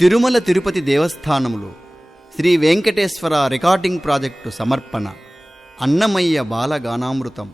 Tirumala Tirupati దేవస్థానములో Shri Venkateswara recording project సమర్పణ అన్నమయ్య బాలగానామృతం.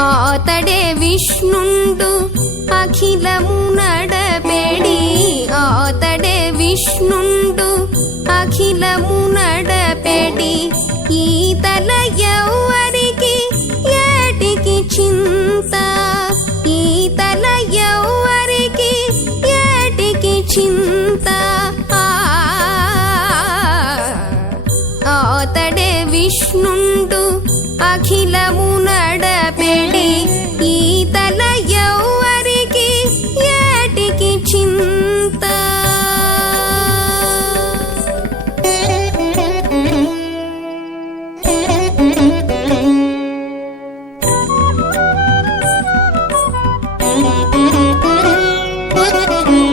ఆతడే విష్ణుండు అఖిలము నడపెడి, ఆతడే విష్ణుండు అఖిలము నడపెడి. ఈతల ఎవ్వరికి ఏటికి చింత, ఈతల ఎవ్వరికి ఏటికి చింత. ఆతడే విష్ణుండు అఖిలము నడపెడి, ఈతల ఎవ్వరికి ఏటికి చింత.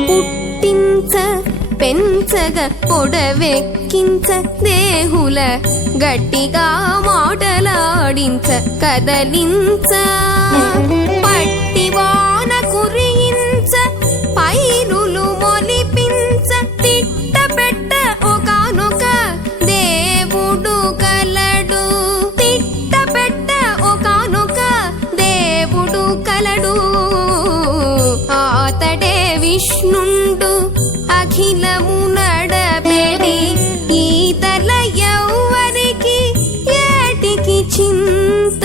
పుట్టించ పెంచగ పొడవెక్కించ దేహుల గట్టిగా మాటలాడించ కదలించ. పట్టివాన కురియించ పైరులు మొలిపించ తిట్టపెట్ట ఒకానొక దేవుడు కలడు, తిట్టపెట్ట ఒకానొక దేవుడు కలడు. ఆతడే విష్ణుండు అఖిలము నడపెడి, ఈతల ఎవ్వరికి ఏటికి చింత.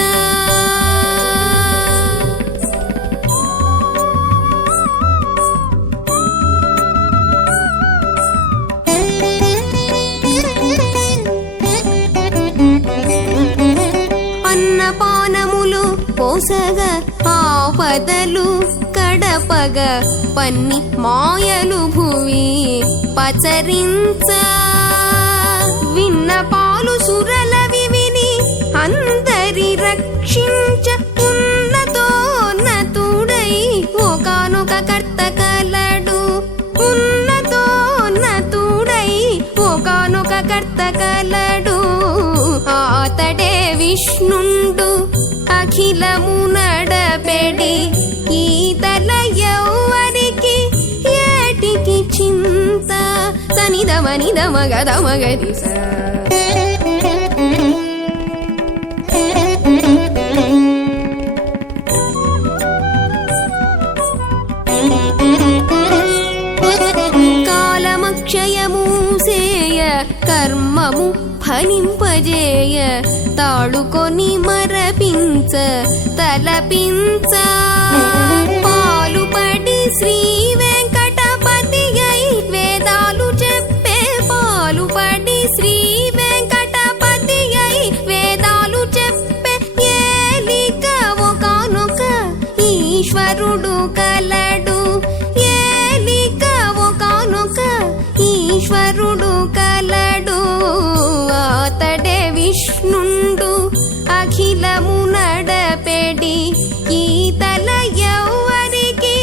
అన్నపానములు పోసగ ఆపదలు కడపగ పన్ని మాయలు భువి పచరించ. విన్నపాలు సురలవి విని అందరి రక్షించ. ఉన్నతోన్నతుడై ఒకానొక కర్త కలడు, ఉన్నతోన్నతుడై ఒకానొక కర్త కలడు. ఆతడే విష్ణుండు అఖిలము నడపెడి, ఈతల ఎవ్వరికి ఏటికి చింత. సనిదమనిదమగదమగదిస. కాలమక్షయము సేయ కర్మము ఫలింపజేయ, తాడుకొని మరపించ తలపించ. పాలుపడి శ్రీ వెంకటపతి అయి వేదాలు చెప్పే, పాలుపడి శ్రీ వెంకటపతి అయి వేదాలు చెప్పే. ఏలిక ఒకానొక ఈశ్వరుడు కలడు, ఏలిక ఒకానొక ఈశ్వరుడు కలడు. ఆతడే విష్ణుండు అఖిలము నడపెడి, ఈతల ఎవ్వరికి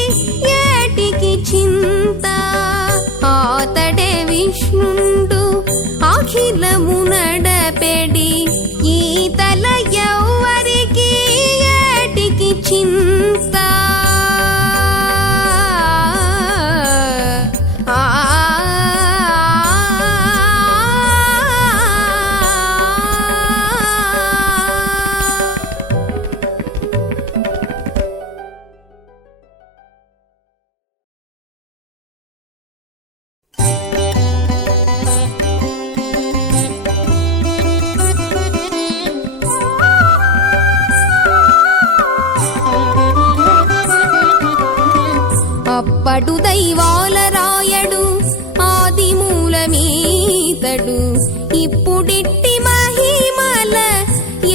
ఏటికి చింత. ఆతడే విష్ణుండు అఖిలము నడపెడి, ఈతల ఎవ్వరికి ఏటికి చింత. అప్పడు దైవాల రాయడు ఆదిమూలమీతడు, ఇప్పుడిట్టి మహిమల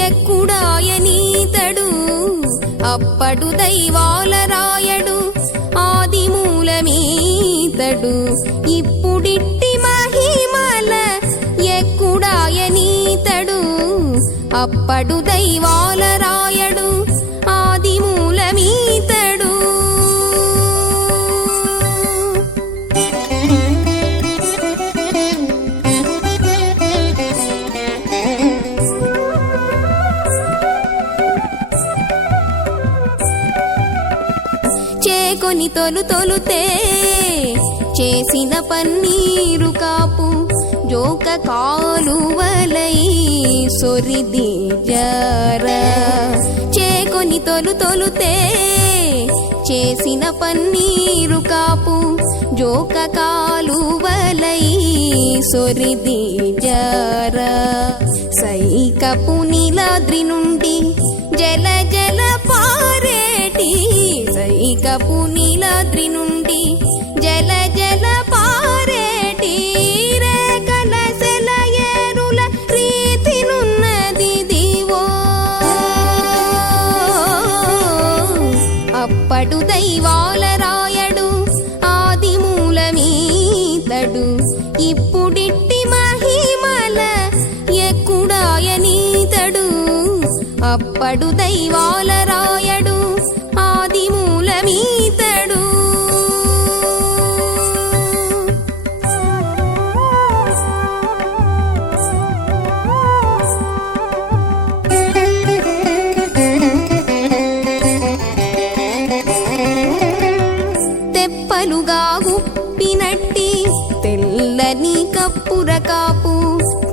ఎక్కుడాయనీతడు. అప్పడు దైవాల రాయడు ఆదిమూలమీతడు, ఇప్పుడిట్టి మహిమల ఎక్కుడాయనీతడు. అప్పడు దైవాల రాయడు చేకొని తొలుతే చేసిన పన్నీరు కాపు జోక కాలువలై సొరిది జర చేకొని తొలుతే చేసిన పన్నీరు కాపు జోక కాలువలై సొరిది జర సైకపు నీలాద్రి నుండి జల జల పారేటి సైకపు నీలాద్రి నుండి జల జల పారేటి రేఖల సెలయేరుల రీతినున్నది దివో అప్పడు దైవాల రాయడు ఆది మూలమీతడు ఇప్పుడిట్టి మహిమల ఎక్కుడాయనీతడు అప్పడు దైవాల రాయడు ఆది మూలమీతడు తెప్పలుగా గుప్పినట్టి తెల్లని కప్పుర కాపు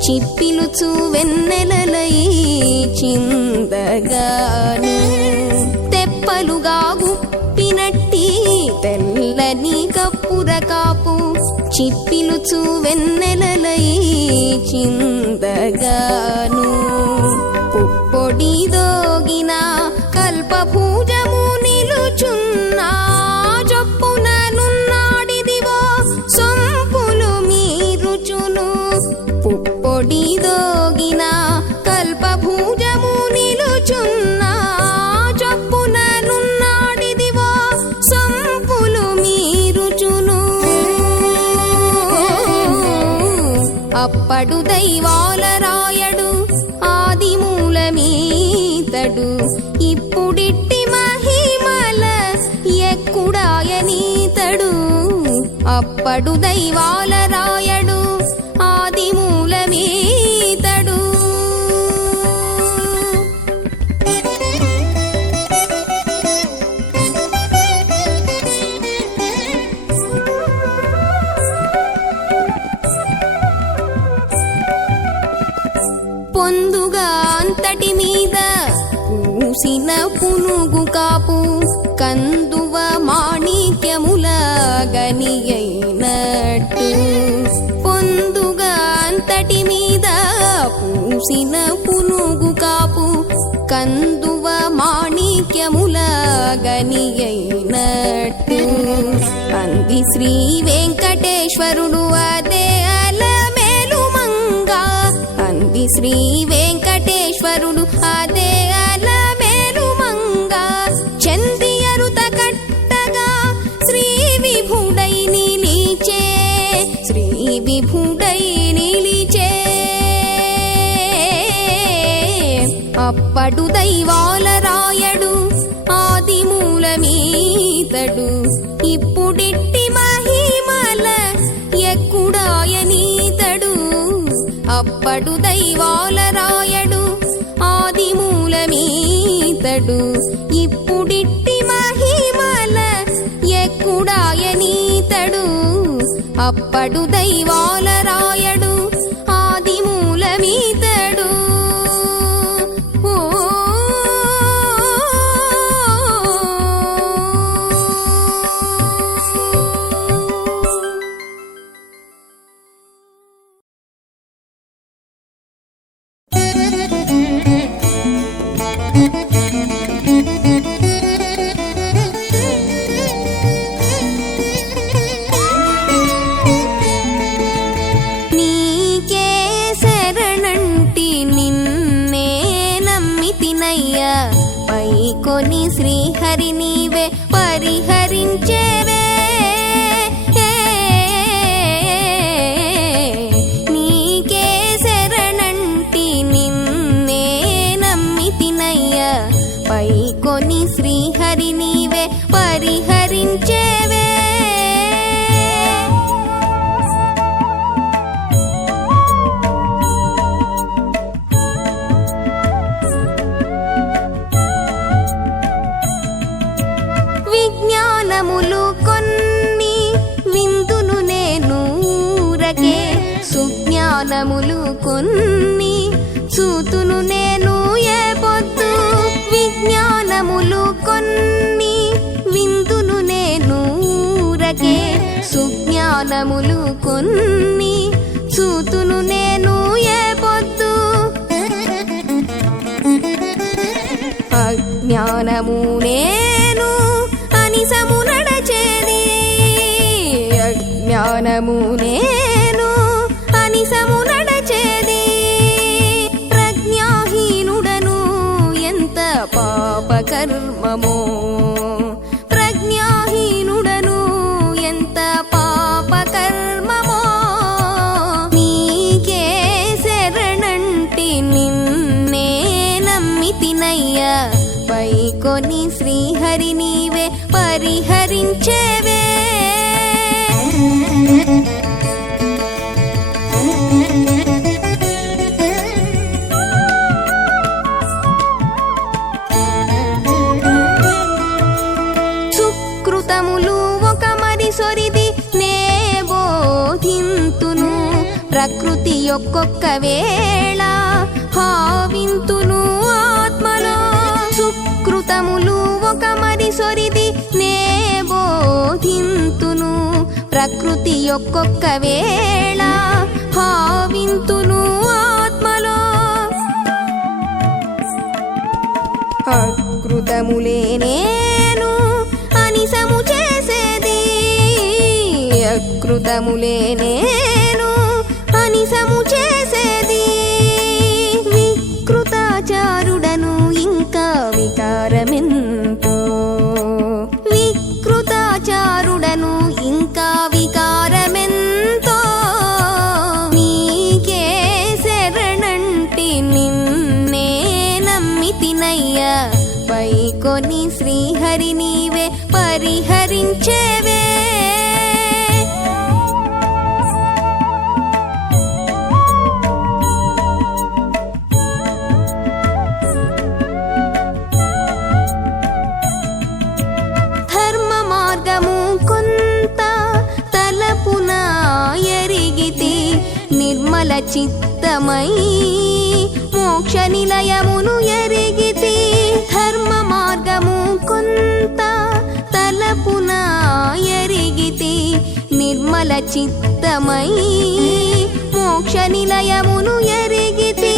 చిప్పిలుచు వెన్నెలలై చిందగాను తెప్పలుగా గుప్పినట్టి తెల్లని కప్పుర కాపు చిప్పిలుచు వెన్నెలలై చిందగాను పుప్పొడి దోగిన కల్పభూజము నిలుచున్నా చొప్పున నున్నాడిదివో సొంపులు మీరుచును పుప్పొడి దోగిన కల్పభూజము నిలుచున్నా చొప్పున నున్నాడిదివో సొంపులు మీరుచును అప్పడు దైవాల రాయడు ఆది మూలమీతడు ఇప్పుడిట్టి మహిమల ఎక్కుడాయనీతడు అప్పడు దైవాల రాయడు ఆది మూలమీతడు పొందుగా అంతటి మీద పూసిన పునుగు కాపు కందువ మాణిక్యముల గనియైనట్టు పొందుగా అంతటి మీద పూసిన పునుగు కాపు కందువ మాణిక్యముల గనియైనట్టు అంది శ్రీ వెంకటేశ్వరుడు అదే అలమేలుమంగా అంది శ్రీ వెంకటేశ్వరుడు అదే అలమేలుమంగా చందియరుత కట్టగా శ్రీ విభుడై నిలిచే శ్రీ విభుడై నిలిచే అప్పడు దైవాల రాయడు ఆది మూలమీతడు ఇప్పుడిట్టి మహిమల ఎక్కుడాయనీతడు అప్పడు దైవాల రాయడు ఆది మూలమీతడు ఇప్పుడిట్టి మహిమల ఎక్కుడాయనీతడు అప్పడు దైవాల రాయడు ఆది మూలమీతడు పైకొని శ్రీహరి నీవే పరిహరించేవే నీకే శరణంటి నిన్నే నమ్మితినయ్యా పైకొని శ్రీహరి నీవే పరిహరించేవే విందును నేను ఊరకే సుజ్ఞానములు కొన్ని చూతును నేను ఏ పొద్దు విజ్ఞానములు కొన్ని విందును నేను ఊరకే సుజ్ఞానములు కొన్ని చూతును నేను ఏ పొద్దు అజ్ఞానము నేను అనిసము నడచేది అజ్ఞానము నేను అనిసము నడచేది ప్రజ్ఞాహీనుడను ఎంత పాపకర్మమో ప్రజ్ఞాహీనుడను ఎంత పాపకర్మమో నీకే శరణంటి నిన్నే నమ్మితినయ్యా పైకొని శ్రీహరి నీవే పరిహరించేవే సుకృతములు ఒక మరి సొరిది నే బోధింతును ప్రకృతి ఒక్కొక్క వేళ భావింతును ఆత్మలో సుకృతములు ఒక మరి సొరిది నే బోధింతును ప్రకృతి ఒక్కొక్క వేళ భావింతును ఆత్మలో అకృతములే నేను అనిసము చేసేది అకృతములే నేను అనిసము చేసేది వికృతాచారుడను ఇంకా వికారమెంతో వికృతాచారుడను ఇంకా వికారమెంతో నీకే శరణంటి నిన్నే నమ్మితినయ్యా పైకొని శ్రీహరి నీవే పరిహరించేవే ధర్మ మార్గము కొంత తలపున ఎరిగితి నిర్మల చిత్తమై మోక్ష నిలయమును ఎరిగితి ధర్మ మార్గము కొంత తలపున ఎరిగితి నిర్మల చిత్తమై మోక్ష నిలయమును ఎరిగితి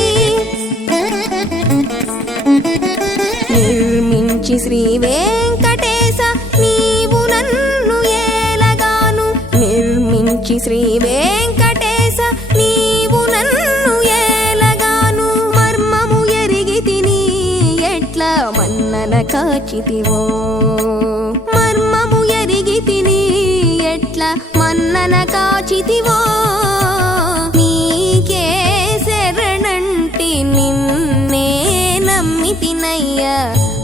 నిర్మించి శ్రీ వెంకటేశ నీవు నన్ను ఏలగాను నిర్మించి శ్రీ వెంకటేశ నీవు నన్ను ఏలగాను మర్మము ఎరిగితిని ఎట్లా మన్నన కాచితివో మర్మము ఎరిగితిని ఎట్లా మన్నన కాచితివో నీకే శరణంటి నిన్నే నమ్మితినయ్యా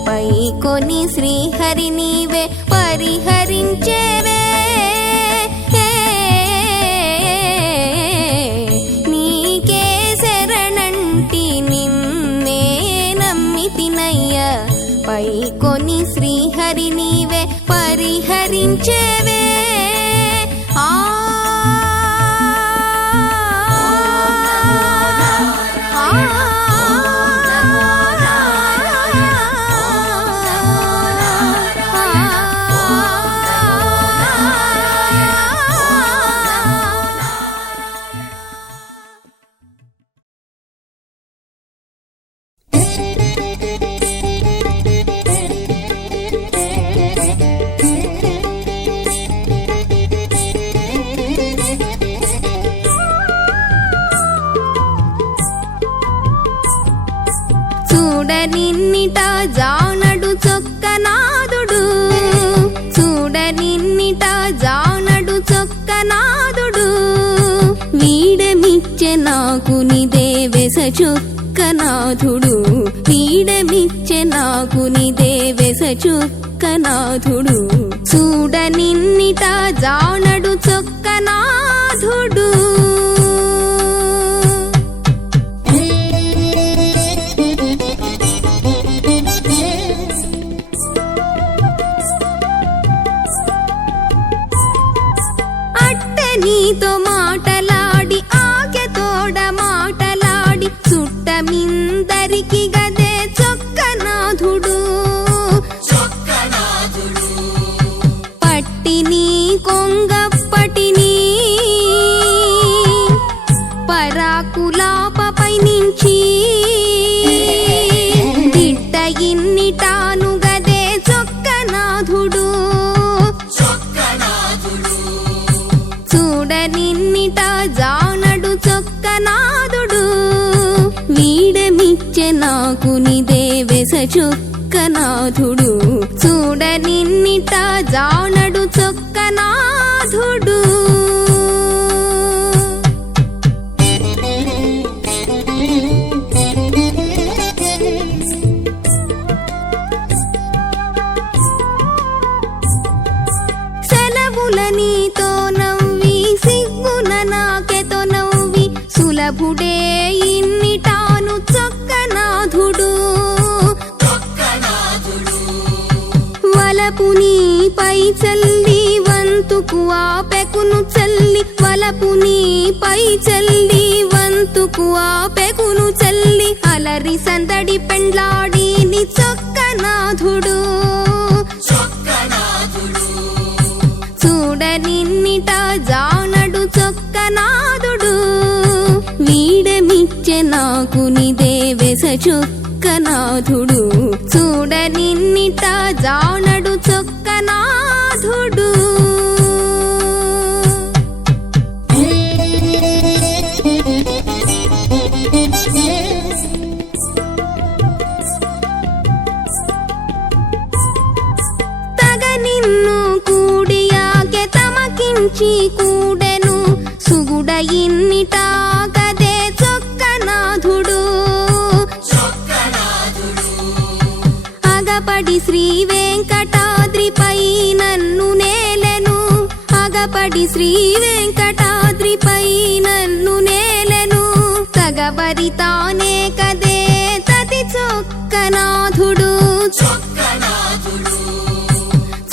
పైకొని శ్రీహరి నీవే పరిహరించేవే నీకే శరణంటి నిన్నే నమ్మితినయ్యా పైకొని శ్రీహరి నీవే పరిహరించేవే చూడనిన్నిట జానడు చొక్కనాదుడు చూడనిన్నిట జానడు చొక్కనాదుడు వీడమిచ్చే నాకు నిదే వెస చొక్కనాథుడు వీడమిచ్చే నాకు నిదే వెస చొక్కనాథుడు చూడనిన్నిట జానడు చొక్కనాథుడు నీతో మాటలాడి ఆకెతోడ మాటలాడి చుట్టమిందరికి గదే చొక్కనాథుడు పట్టిని కొంగప్పటిని పరాకులాపపై నుంచి దిట్ట ఇన్నిటాను గదే చొక్కనాథుడు చూడనిన్నిట జానడు చొక్కనాథుడు వీడమిచ్చే నాకు నిదే వెస చొక్కనాథుడు చూడనిన్నిట జానడు చొక్కనాథుడు నీతో నవ్వి సిగ్గున నాకెతో నవ్వి సులభుడే ఇన్నిటాను చొక్కనాథుడు వలపు నీపై చల్లి వంతుకు ఆపెకును చల్లి వలపు నీపై చల్లి వంతుకు ఆపెకును చల్లి అలరి సందడి పెండ్లాడి ని చొక్కనాథుడు చూడనిన్నిట జానడు చొక్కనాథుడు వీడమిచ్చే నాకు నిదే వెస చొక్కనాథుడు చూడనిన్నిట జానడు చొక్కనాథుడు తగ నిన్ను కూడియాకె తమకించి కూడెను సుగుడ ఇన్నిట గదే చొక్కనాథుడు అగపడి శ్రీ వెంకటాద్రిపై నన్ను నేలెను అగపడి శ్రీ వెంకటాద్రిపై నన్ను నేలెను తగబరి తానే కదే తతి చొక్కనాథుడు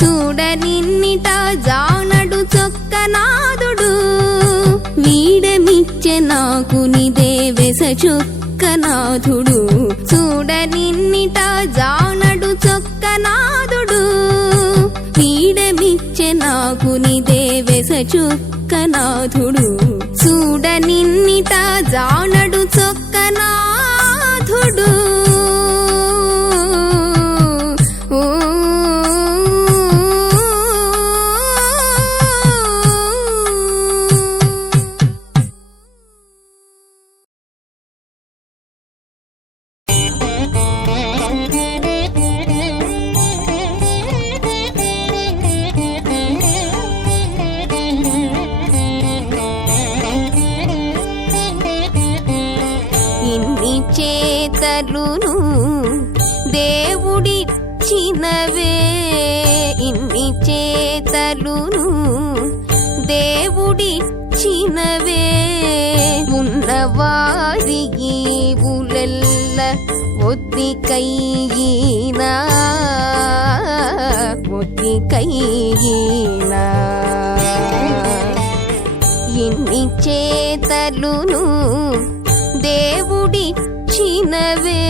చూడనిన్నిట జానడు చొక్కనాథుడు వీడమిచ్చే నాకు నిదే వెస చొక్కనాథుడు చూడనిన్నిట జానడు చొక్కనాథుడు వీడమిచ్చే నాకు నిదే వెస చొక్కనాథుడు చూడనిన్నిట జానడు చొక్కనాథుడు చేతలును దేవుడిచ్చినవే ఇన్ని చేతలును దేవుడిచ్చినవే ఉన్నవారి ఈవులెల్ల ఒద్దికయ్యినా ఇన్ని చేతలును దేవుడిచ్చినవే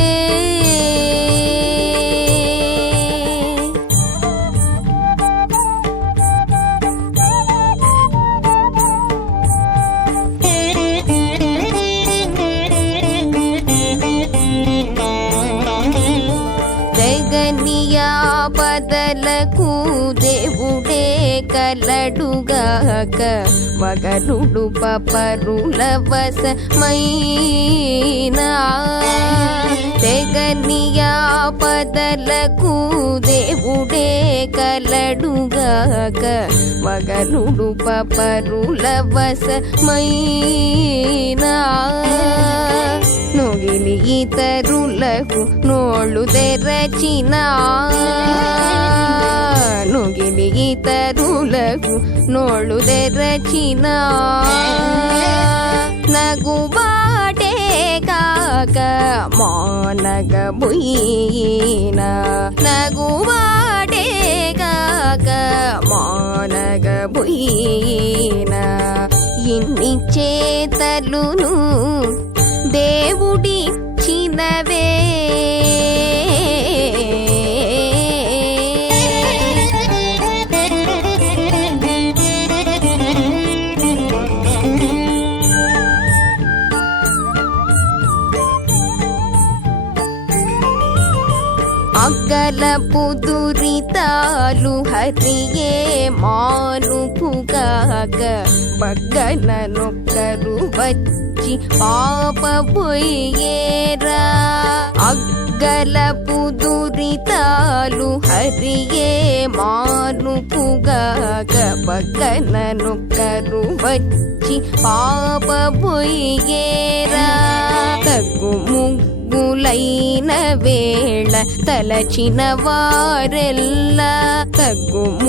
పదలకు దేవుడే కలడుగాక మగనుడు పపరుల వశమైనా తెగనియా పదలకు దేవుడే కలడుగాక మగనుడు పపరుల వశమైనా నొగిలి ఇతరులకు నోళ్ళు తెరచినా నొగిలి ఇతరులకు నోళ్ళు తెరచినా నగుబాటే కాక మానగబోయినా నగుబాటే కాక మానగబోయినా ఇన్ని చేతలును దేవుడిచ్చినవే అగ్గలపు దురితాలు హరియే మానుపుగాక బగ్గన నొక్కరు వచ్చి పాపబోయేరా. అగ్గలపు దురితాలు హరియే మానుపుగాక బగ్గన నొక్కరు వచ్చి పాపబోయేరా. తగ్గుముగ్గులైన వేళ తలచిన వారెల్లా తగ్గుముగ్గులైన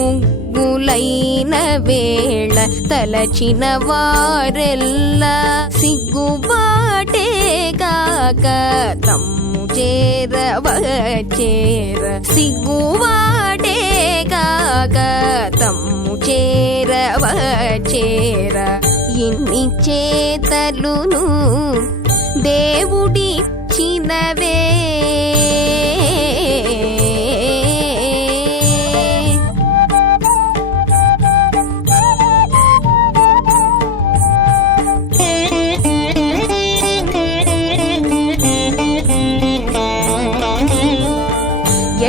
వేళ తలచిన వారెల్లా సిగ్గుబాటే కాక తమ్ము చేరవచేర సిగ్గుబాటే కాక తమ్ము చేరవచేర. ఇన్ని చేతలును దేవుడిచ్చినవే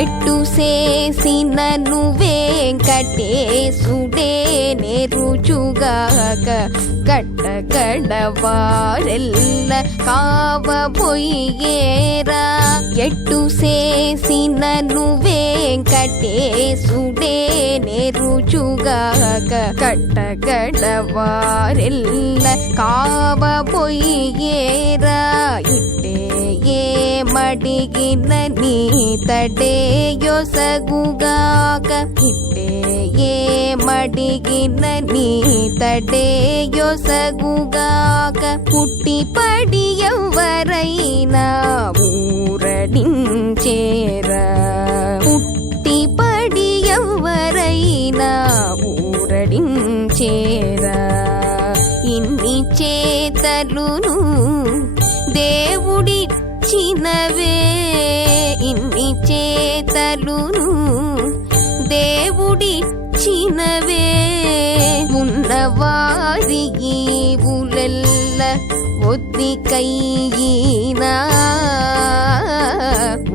ఎట్టు చేసినను వెంకటేశుడే నెరుచుగాక గడ్డగడవారెల్ల కావబోయేరా. ఎట్టు చేసినను వెంకటేశుడే నెరుచుగాక గడ్డగడవారెల్ల కావబోయేరా. ఇట్టే ఏ మడిగిన నీ తడే యొసగుగాక ఇట్టే ఏ మడిగిన నీ తడే యొసగుగాక. పుట్టి పడి ఎవరైనా ఊరడించేరా పుట్టి పడి ఎవరైనా ఊరడించేరా. ఇన్ని చేతలును దేవుడిచ్చినవే ఇన్ని చేతలును దేవుడిచ్చినవే. ఉన్నవారి ఈవులెల్ల ఒద్దికయ్యినా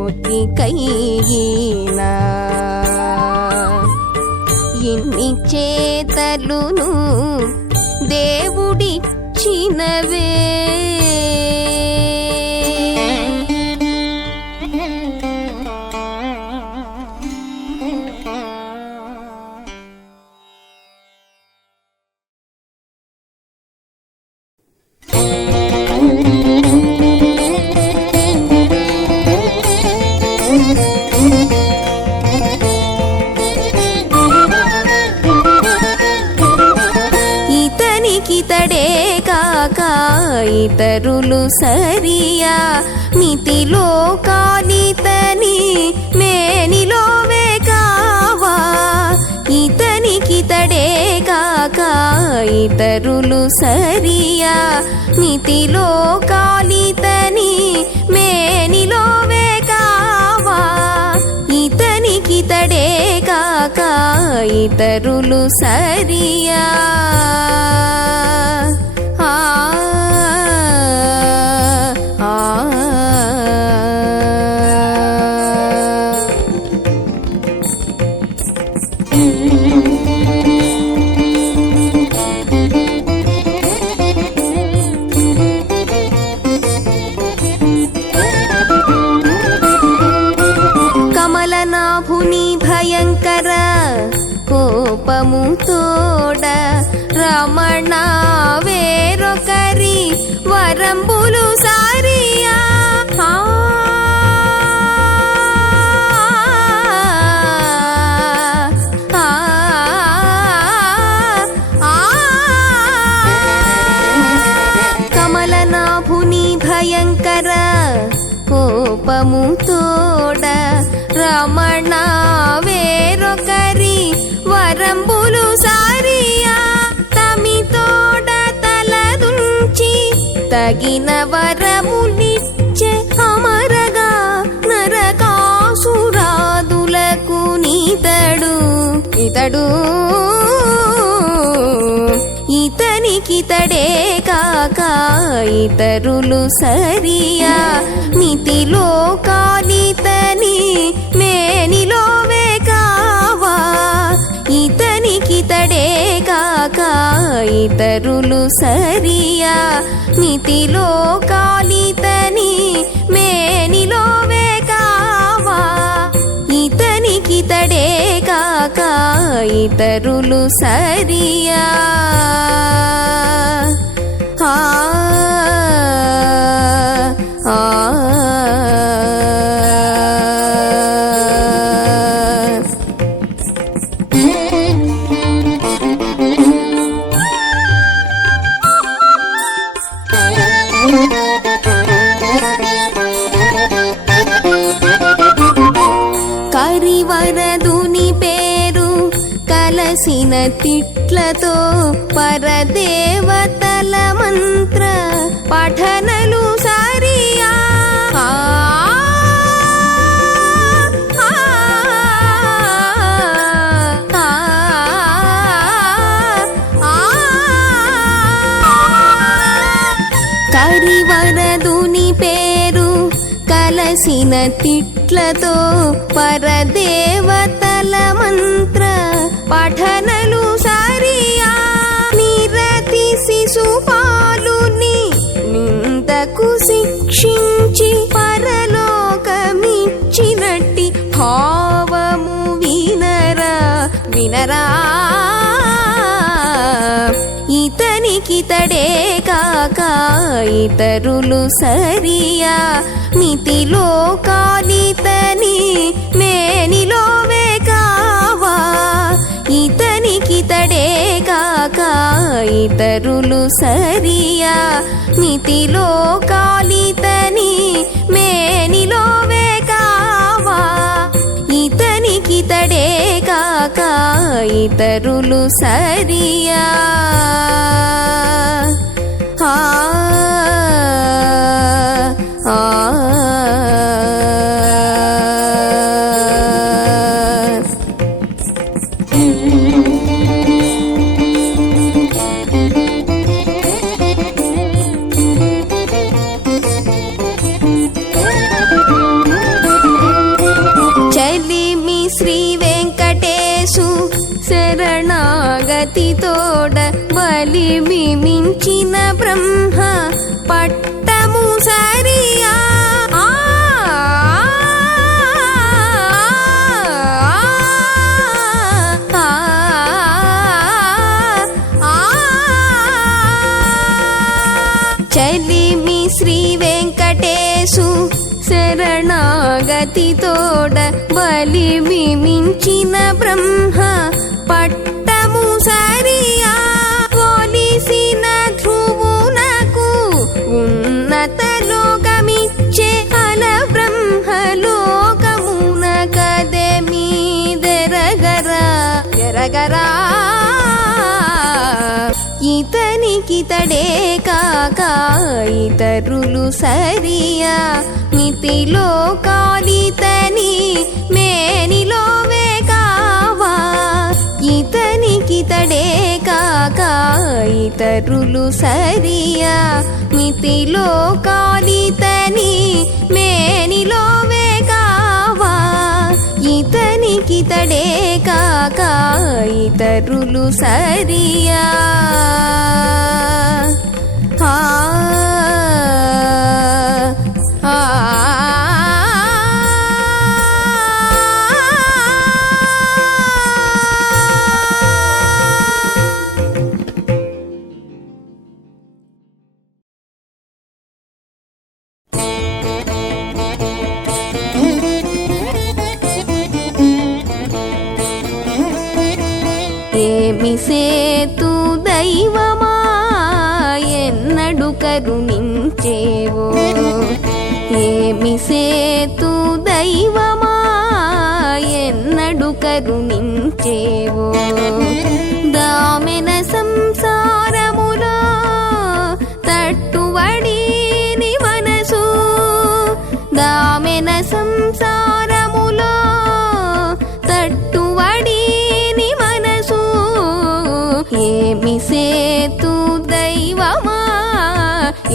ఒద్దికయ్యినా. ఇన్ని చేతలును దేవుడిచ్చినవే. ఇతడే కాక ఇతరులు సరియా మితిలో కానితని మేనిలోవే కావా. ఇతనికితడే కాక ఇతరులు సరియా మితిలో కానితని మేనిలోవే కావా. ఇతనికితడే కాక ఇతరులు సరియా కమలనాభుని భయంకర కోపము తోడ రమణ వేరొకరి వరంబులు సారియా. కమలనాభుని భయంకర కోపము తోడ రమణ వేరొకరి వరంబులు సారియా. తమితోడ తగిన వరములిచ్చే అమరగా నరకాసురాదులకు నీతడు ఇతడు ఇతనికితడే కాక ఇతరులు సరియా మితిలో కాలితని మేనిలోవే కావా ఇతనికితడే కాక ఇతరులు సరియా మితిలో కాలితని మేనిలోవే కావా ఇతనికితడే కాక ఇతరులు సరియా ఆ ఆ కరివరదుని పేరు కలసిన తిట్లతో పరదేవతల మంత్ర పఠనలు సరియా కరివరదుని పేరు కలసిన తిట్లతో పరదేవతల మంత్ర పఠనలు సరియా నిరతి శిశుపాలుని నిందకు శిక్షించి పరలోకమిచ్చినట్టి భావము వినరా ఇతనికితడే కాక ఇతరులు సరియా మితిలో కాలితని మేనిలోవే కావా ఇతనికితడే కాక ఇతరులు సరియా మితిలో కాలితని మేనిలోవే కావా ఇతనికితడే కాక ఇతరులు సరియా ఆ ఆ చలిమి శ్రీ వెంకటేశు శరణాగతితోడ బలిమి మించిన బ్రహ్మ పట్టము సరియా చలిమి శ్రీ వెంకటేశు శరణాగతితోడ బలిమి మించిన బ్రహ్మ పట్టము సరియా కొలిసిన ధ్రువునకు ఉన్నత లోకమిచ్చే అల బ్రహ్మలోకమున కదే మీదెరగరా ఇతనికితడే కాక ఇతరులు సరియా మితిలో కాలితని మేనిలోవే కావా ఇతనికితడే కాక ఇతరులు సరియా మితిలో కాలితని మేనిలోవే కావా ఇతనికితడే కాక ఇతరులు సరియా ఆ ఆ ఏమి సేతు దైవ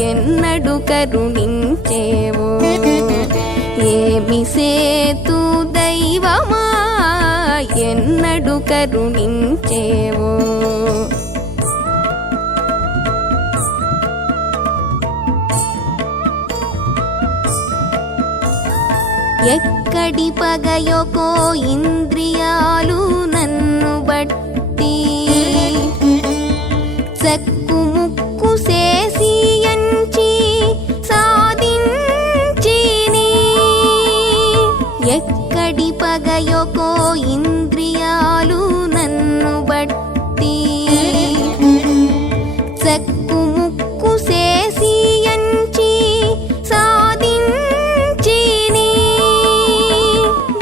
ఎన్నడు కరుణించేవో ఏమి సేతు దైవమా ఎన్నడు కరుణించేవో ఎక్కడి పగయొకో ఇంద్రియాలు నన్ను బట్టి సక్కు ముక్కు సేసి ఎంచి సాధించిని ఎక్కడి పగయొకో ఇంద్రియాలు నన్ను బట్టి సక్కు ముక్కు సేసి ఎంచి సాధించిని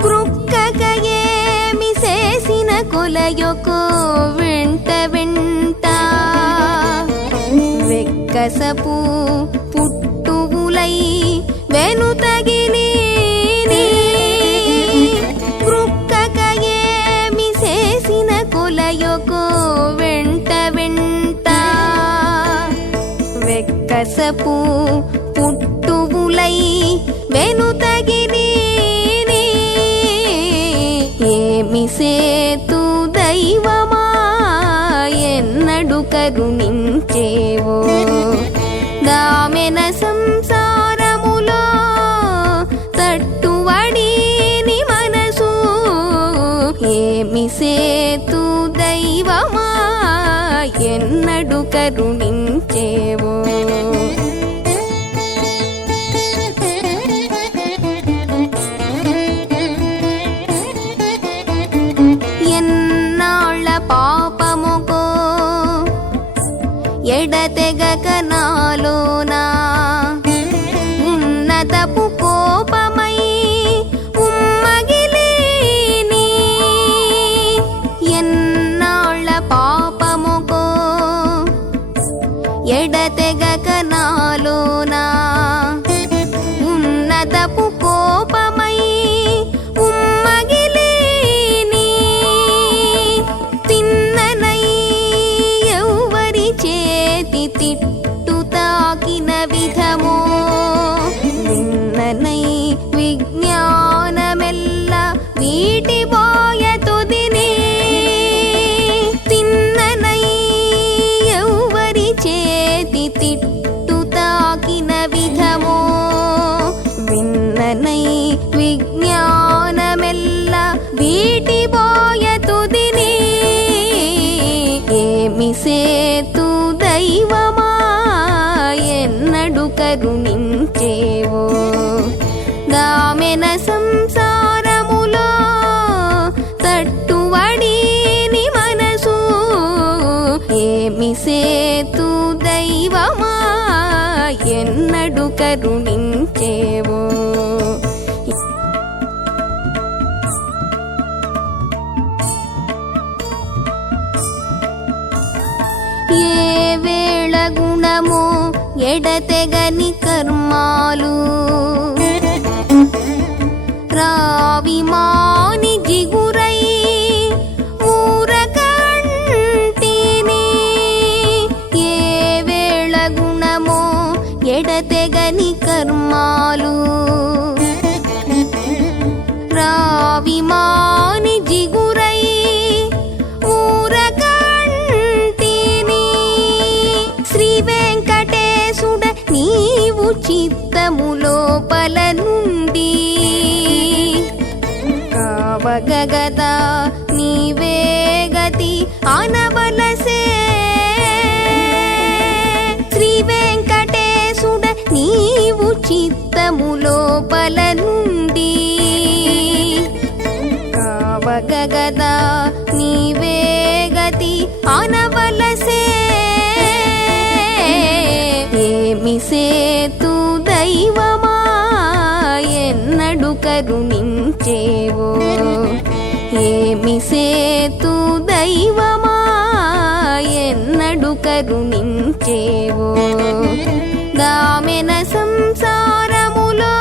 గృక్కక ఏమి చేసిన కొలయొకో వెంట వెంట వెక్కసపు పుట్టువులై వెనుతగిలి గృక్కక ఏమి చేసిన కొలయొకో వెంట వెంట వెక్కసపు పుట్టువులై వెనుతగిలి ఏమి సేతు దైవమా ఎన్నడు కరుణించేవో దామెన సంసారములో తట్టువడిని మనసు ఏమి సేతు దైవమా ఎన్నడు కరుణించేవో ఎన్నాళ్ళ పాపముకో ఎడతెగక నాలోనా ఉన్నతపు కోపమై ఉమ్మగిలిని ఎన్నాళ్ళ పాపముకో ఎడతెగక నాలోనా ఉన్నతపు కోపమై ఉమ్మగిలిని తిన్ననై ఎవ్వరి చేతి తిట్టు తాకిన విధమో విన్ననై విజ్ఞానమెల్ల వీటి బోయతుదిని తిన్ననై ఎవ్వరి చేతి తిట్టు తాకిన విధమో విన్ననై విజ్ఞానమెల్ల వీటి బోయతుదిని ఏమి సేతు దైవమా ఎన్నడు కరుణించేవో దామెన సంసారములో తట్టువడిని మనసు ఏమి సేతు దైవమా ఎన్నడు కరుణించేవో ఏ వేళ గుణమో ఎడతెగని కర్మాలు రావి మాని జిగురై ఊరకంటిని ఏ వేళ గుణమో ఎడతెగని కర్మాలు రావి మాని జిగురై ఊరకంటిని శ్రీ వెంకటేశుడ నీవు చిత్తములోపల నుండి కావగగదా నీవే గతి అనవలసే శ్రీ వెంకటేశుడ నీవు చిత్తములోపల నుండి కావగగదా నీవే గతి అనవలసే ఏమి సేతు దైవమా ఎన్నడు కరుణించేవో ఏమి సేతు దైవమా ఎన్నడు కరుణించేవో దామెన సంసారములో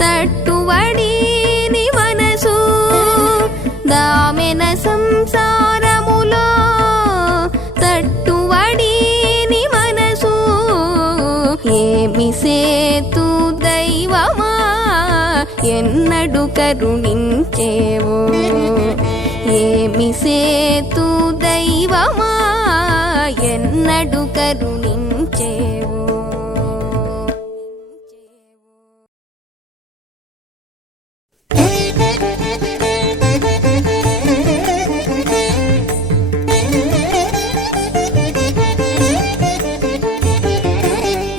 తట్టువడిని మనసు దామెన సంసారములో తట్టువడిని మనసు ఎన్నడు కరుణించేవో ఏమి సేతు దైవమా ఎన్నడు కరుణించేవో.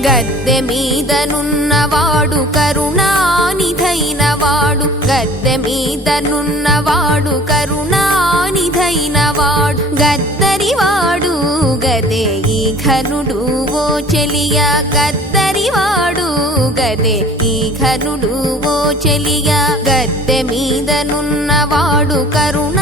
గద్దె మీదనున్నవాడు కరుణానిధైనవాడు గద్దె మీదనున్నవాడు కరుణానిధైనవాడు గద్దరివాడు గదే ఈ ఘనుడు ఓ చెలియ గద్దరివాడు గదే ఈ ఘనుడు ఓ చెలియ గద్దె మీదనున్నవాడు కరుణానిధైనవాడు.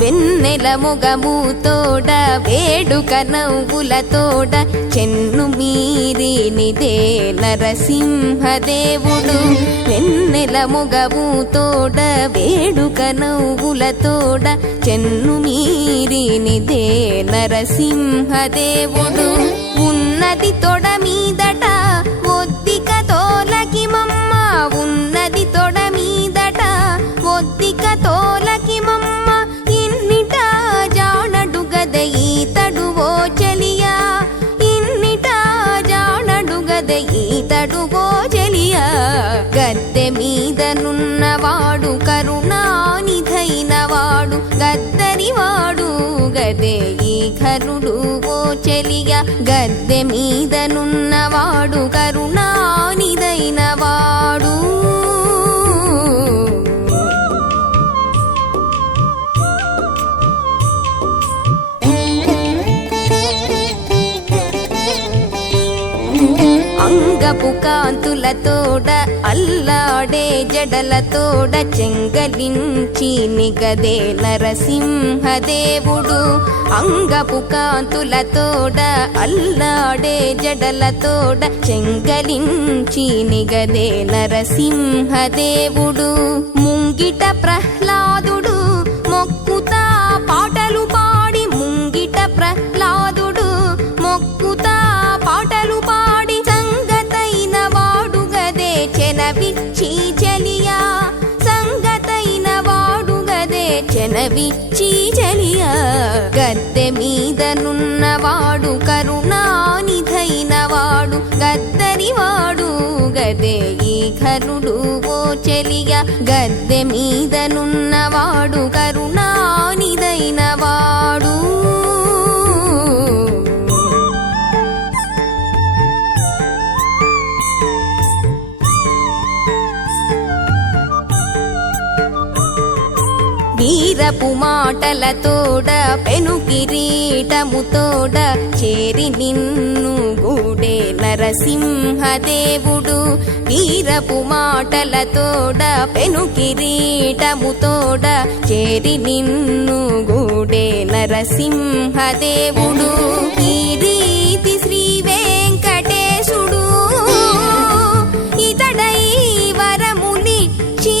వెన్నెల మొగము తోడ వేడుక నవ్వుల తోడ చెన్ను మీరినిదే నరసింహదేవుడు వెన్నెల మొగము తోడ వేడుక నవ్వుల తోడ చెన్ను మీరినిదే నరసింహదేవుడు ఉన్నది తొడ మీదట ఒద్దిక తోలకి మమ్మ ఉన్నది తొడ మీదట ఒద్దిక తోలకి మమ్మ ఈతడు ఓ చెలియా ఇన్నిట జానడు గద ఈతడు ఓ చెలియా గద్దె మీదనున్నవాడు కరుణానిధైనవాడు గద్దరివాడు గదే ఈ ఘనుడు ఓ చెలియా గద్దె మీదనున్నవాడు కరుణానిధైనవాడు. అంగపు కాంతులతోడ అల్లాడే జడలతోడ చెంగలించి నిగదే నరసింహదేవుడు అంగపు కాంతులతోడ అల్లాడే జడలతోడ చెంగలించి నిగదే నరసింహదేవుడు ముంగిట ప్రహ్లాదుడు మొక్కుతా పాటలు పాడి ముంగిట ప్రహ్లాదుడు మొక్కుతా పాటలు పాడి సంగతైన వాడు గదే చెనవిచ్చి చెలియా సంగతైన వాడు గదే చెనవిచ్చి చెలియా గద్దె మీదనున్నవాడు కరుణానిధైనవాడు గద్దరివాడు గదే ఈ ఘనుడు ఓ చెలియా గద్దె మీదనున్నవాడు కరుణానిధైనవాడు. వీరపు మాటలతోడ పెను కిరీటముతోడ చేరి నిన్ను గూడే నరసింహదేవుడు వీరపు మాటలతోడ పెను కిరీటముతోడ చేరి నిన్ను గూడే నరసింహదేవుడు ఈ రీతి శ్రీ వెంకటేశుడు ఇతడై వరములిచ్చి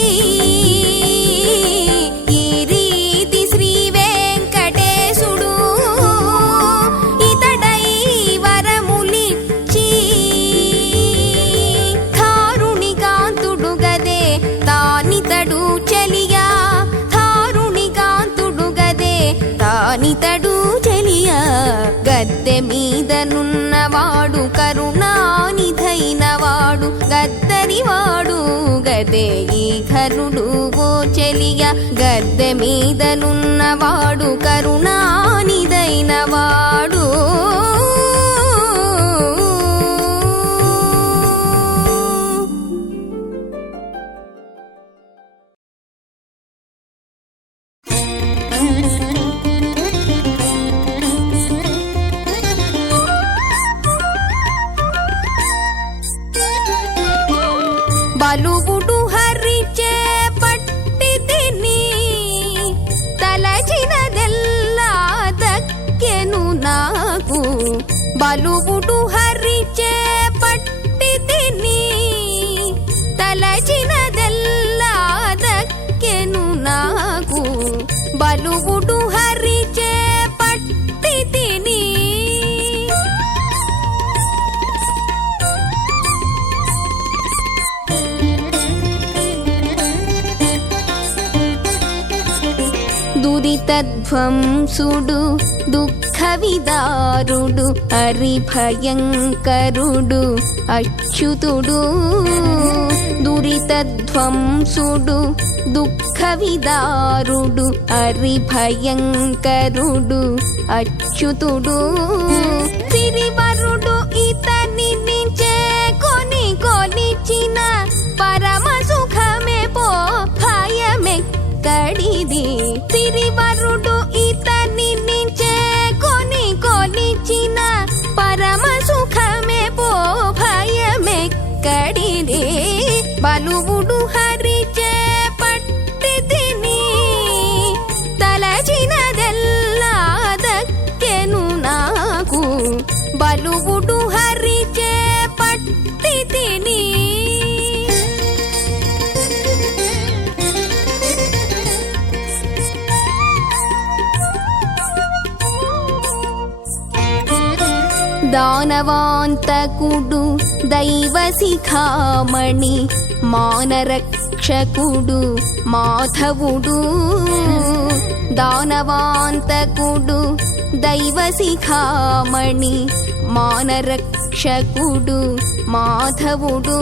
నితడు చెలియా గద్దె మీదనున్నవాడు కరుణానిధైనవాడు గద్దరివాడు గదే ఈ ఘనుడు ఓ చెలియా గద్దె మీదనున్నవాడు కరుణానిధైనవాడు. బలుగుడు హరిచే పట్టి తిని తలచినదెల్లా దక్కెను నాకు బలుగుడు హరిచే పట్టి తిని తలచినదెల్లా దక్కెను దురితధ్వంసుడు దుఃఖవిదారుడు హరిభయంకరుడు అచ్యుతుడు దురితధ్వంసుడు దుఃఖవిదారుడు హరిభయంకరుడు అచ్యుతుడు సిరివరుడు ఇతనిని చేకొని కొలిచిన పరమ సుఖమే పో భయమెక్కడిది సిరివరుడు ఇతనిని చేకొని కొలిచిన పరమ సుఖమే పో భయమెక్కడిది బలువుడు హరిచే పట్టి తిని తలచినదెల్లా దక్కెను నాకు బలువుడు హరిచే పట్టి తిని దానవాంతకుడు దైవ శిఖామణి మానరక్షకుడు మాధవుడు దానవాంతకుడు దైవ శిఖామణి మానరక్షకుడు మాధవుడు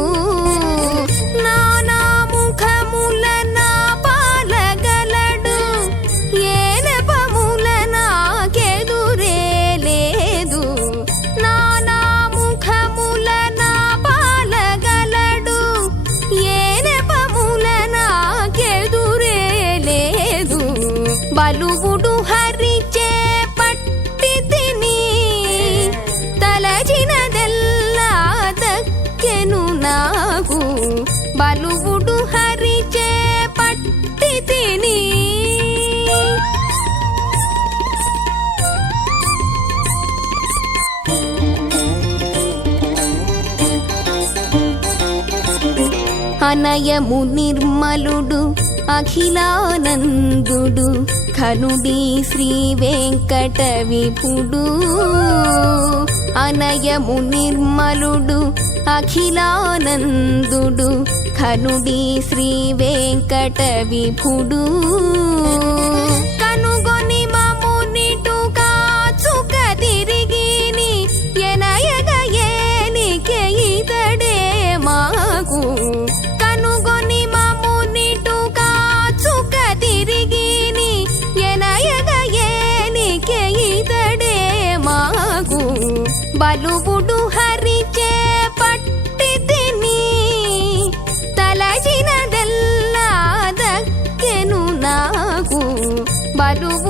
నానా ముఖముల నా పాలగలడు ఏ నెపముల నాకెదురే లేదు నానా ముఖముల నా పాలగలడు ఏ నెపముల నాకెదురే లేదు బలువుడు హరిచే పట్టి తిని తలచినదెల్లా దక్కెను నాకు బలువుడు హరిచే పట్టి తిని అనయము నిర్మలుడు అఖిలానందుడు ఖనుడి శ్రీ వెంకట విభుడు అనయము నిర్మలుడు అఖిలానందుడు ఖనుడి శ్రీ వెంకట విభుడు కనుగొని మమునిటు కాచుక తిరిగిని ఎనయగ ఏనికే ఇతడే మాకు కనుగొని మమునిటు కాచుక తిరిగిని ఎనయగ ఏనికే ఇతడే మాకు బలువుడు హరిచే పట్టి తిని తలచినదెల్లా దక్కెను నాకు బలువు